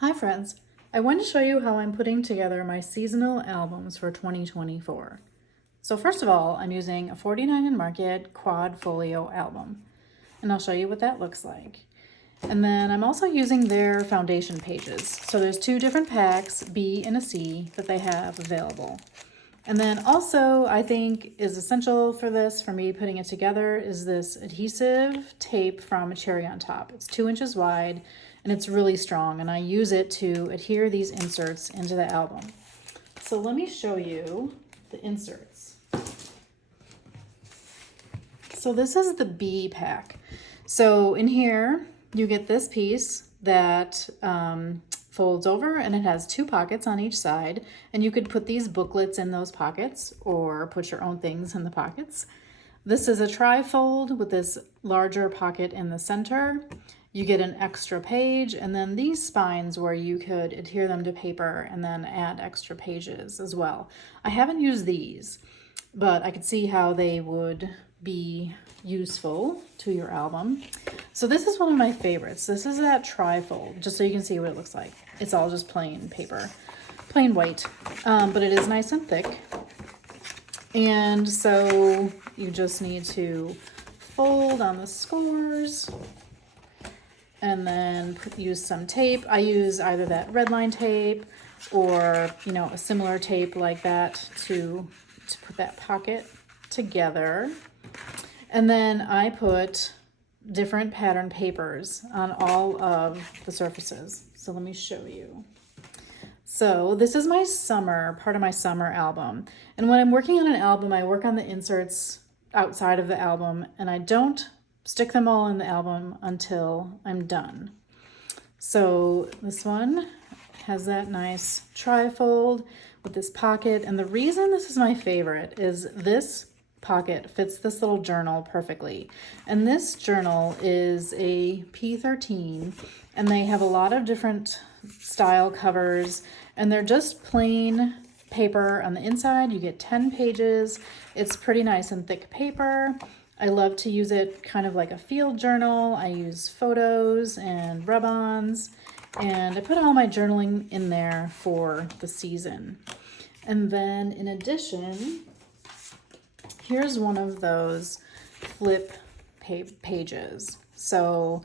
Hi friends, I want to show you how I'm putting together my seasonal albums for 2024. So first of all, I'm using a 49 & Market quad folio album, and I'll show you what that looks like. And then I'm also using their foundation pages. So there's two different packs, B and a C, that they have available. And then also I think is essential for this, for me putting it together, is this adhesive tape from Cherry on Top. It's 2 inches wide and it's really strong, and I use it to adhere these inserts into the album. So let me show you the inserts. So this is the B pack. So in here you get this piece that folds over, and it has 2 pockets on each side, and you could put these booklets in those pockets or put your own things in the pockets. This is a tri-fold with this larger pocket in the center. You get an extra page, and then these spines where you could adhere them to paper and then add extra pages as well. I haven't used these, but I could see how they would be useful to your album. So this is one of my favorites. This is that tri-fold, just so you can see what it looks like. It's all just plain paper, plain white, but it is nice and thick. And so you just need to fold on the scores and then use some tape. I use either that red line tape or, a similar tape like that to put that pocket together. And then I put different pattern papers on all of the surfaces. So let me show you. So this is my part of my summer album. And when I'm working on an album, I work on the inserts outside of the album, and I don't stick them all in the album until I'm done. So this one has that nice tri-fold with this pocket. And the reason this is my favorite is this pocket fits this little journal perfectly. And this journal is a P13, and they have a lot of different style covers, and they're just plain paper on the inside. You get 10 pages. It's pretty nice and thick paper. I love to use it kind of like a field journal. I use photos and rub-ons, and I put all my journaling in there for the season. And then in addition, here's one of those flip pages. So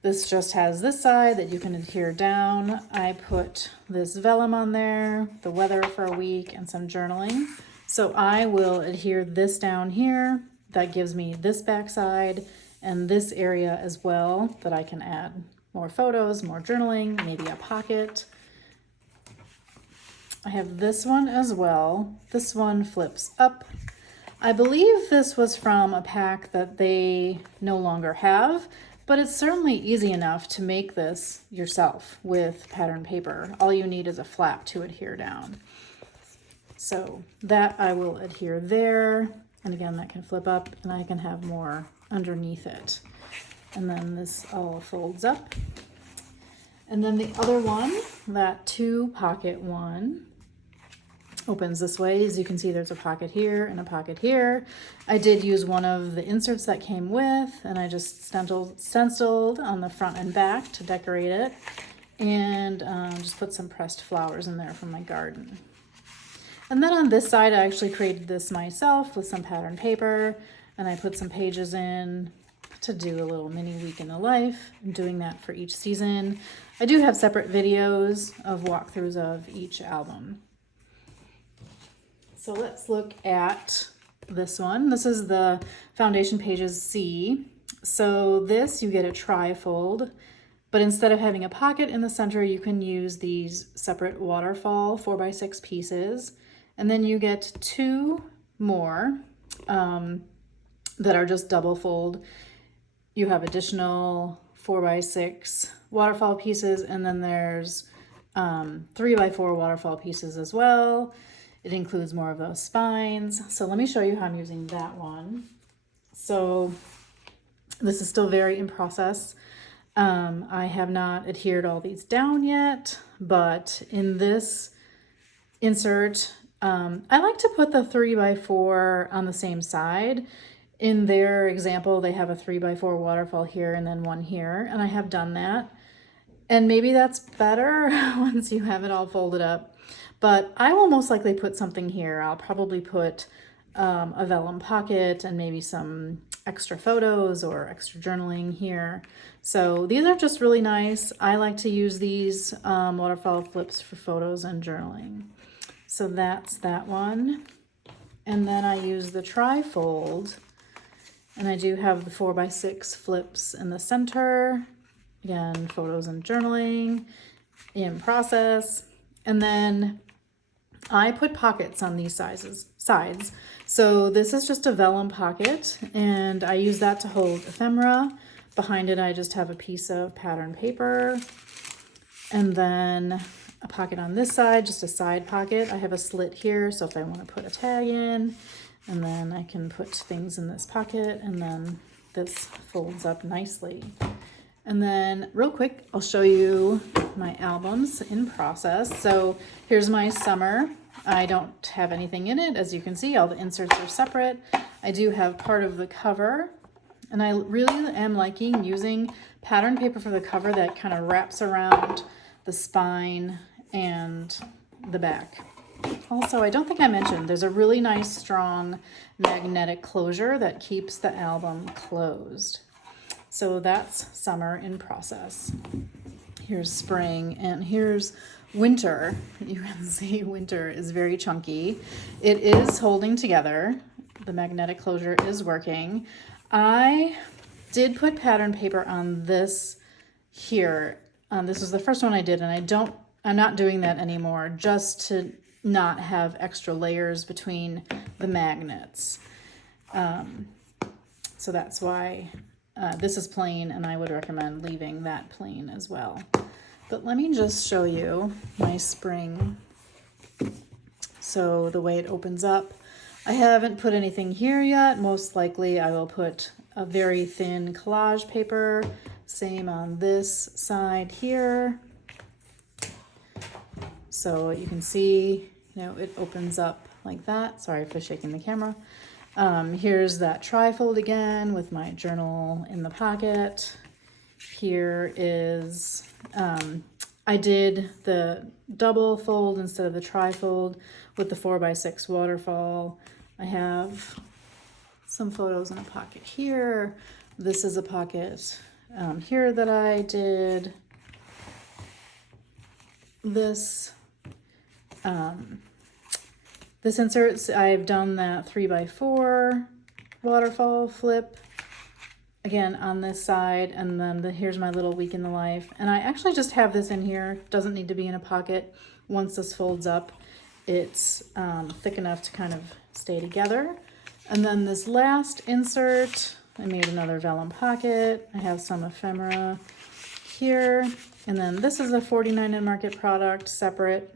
this just has this side that you can adhere down. I put this vellum on there, the weather for a week, and some journaling. So I will adhere this down here. That gives me this back side and this area as well that I can add more photos, more journaling, maybe a pocket. I have this one as well. This one flips up. I believe this was from a pack that they no longer have, but it's certainly easy enough to make this yourself with pattern paper. All you need is a flap to adhere down. So that I will adhere there. And again, that can flip up, and I can have more underneath it. And then this all folds up. And then the other one, that 2-pocket one, opens this way. As you can see, there's a pocket here and a pocket here. I did use one of the inserts that came with, and I just stenciled on the front and back to decorate it, and just put some pressed flowers in there from my garden. And then on this side, I actually created this myself with some pattern paper, and I put some pages in to do a little mini week in the life. I'm doing that for each season. I do have separate videos of walkthroughs of each album. So let's look at this one. This is the Foundation Pages C. So this, you get a tri-fold, but instead of having a pocket in the center, you can use these separate waterfall 4x6 pieces. And then you get 2 more that are just double fold. You have additional 4x6 waterfall pieces, and then there's 3x4 waterfall pieces as well. It includes more of those spines. So let me show you how I'm using that one. So this is still very in process. I have not adhered all these down yet, but in this insert, I like to put the 3x4 on the same side. In their example, they have a 3x4 waterfall here and then one here, and I have done that. And maybe that's better once you have it all folded up. But I will most likely put something here. I'll probably put a vellum pocket and maybe some extra photos or extra journaling here. So these are just really nice. I like to use these waterfall flips for photos and journaling. So that's that one. And then I use the tri-fold, and I do have the 4x6 flips in the center. Again, photos and journaling in process. And then I put pockets on these sides. So this is just a vellum pocket, and I use that to hold ephemera. Behind it, I just have a piece of pattern paper. And then a pocket on this side, just a side pocket. I have a slit here, so if I want to put a tag in, and then I can put things in this pocket, and then this folds up nicely. And then real quick, I'll show you my albums in process. So here's my summer. I don't have anything in it. As you can see, all the inserts are separate. I do have part of the cover, and I really am liking using pattern paper for the cover that kind of wraps around the spine and the back. Also, I don't think I mentioned, there's a really nice strong magnetic closure that keeps the album closed. So that's summer in process. Here's spring, and here's winter. You can see winter is very chunky. It is holding together. The magnetic closure is working. I did put pattern paper on this here. This was the first one I did, and I'm not doing that anymore, just to not have extra layers between the magnets. So that's why this is plain, and I would recommend leaving that plain as well. But let me just show you my spring. So the way it opens up, I haven't put anything here yet. Most likely I will put a very thin collage paper. Same on this side here. So you can see, it opens up like that. Sorry for shaking the camera. Here's that tri-fold again with my journal in the pocket. Here is, I did the double fold instead of the tri-fold with the 4x6 waterfall. I have some photos in a pocket here. This is a pocket here that I did. This insert, I've done that 3x4 waterfall flip again on this side, and then here's my little week in the life. And I actually just have this in here, doesn't need to be in a pocket. Once this folds up, it's thick enough to kind of stay together. And then this last insert, I made another vellum pocket. I have some ephemera here. And then this is a 49 in Market product, separate,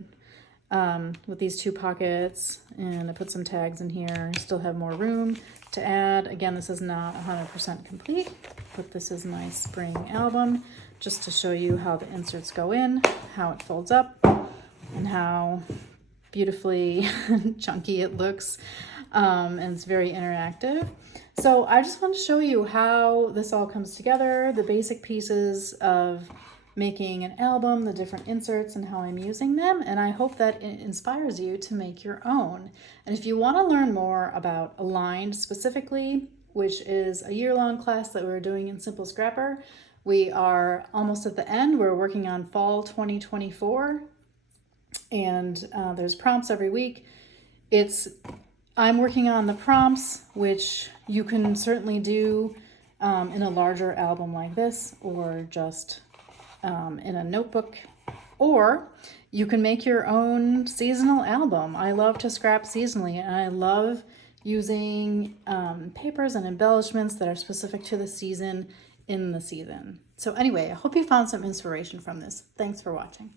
with these two pockets. And I put some tags in here. Still have more room to add. Again, this is not 100% complete, but this is my spring album, just to show you how the inserts go in, how it folds up, and how beautifully chunky it looks. And it's very interactive. So I just want to show you how this all comes together, the basic pieces of making an album, the different inserts, and how I'm using them. And I hope that it inspires you to make your own. And if you want to learn more about Aligned specifically, which is a year-long class that we're doing in Simple Scrapper, we are almost at the end. We're working on fall 2024, and there's prompts every week. I'm working on the prompts, which you can certainly do in a larger album like this, or just in a notebook, or you can make your own seasonal album. I love to scrap seasonally, and I love using papers and embellishments that are specific to the season in the season. So anyway, I hope you found some inspiration from this. Thanks for watching.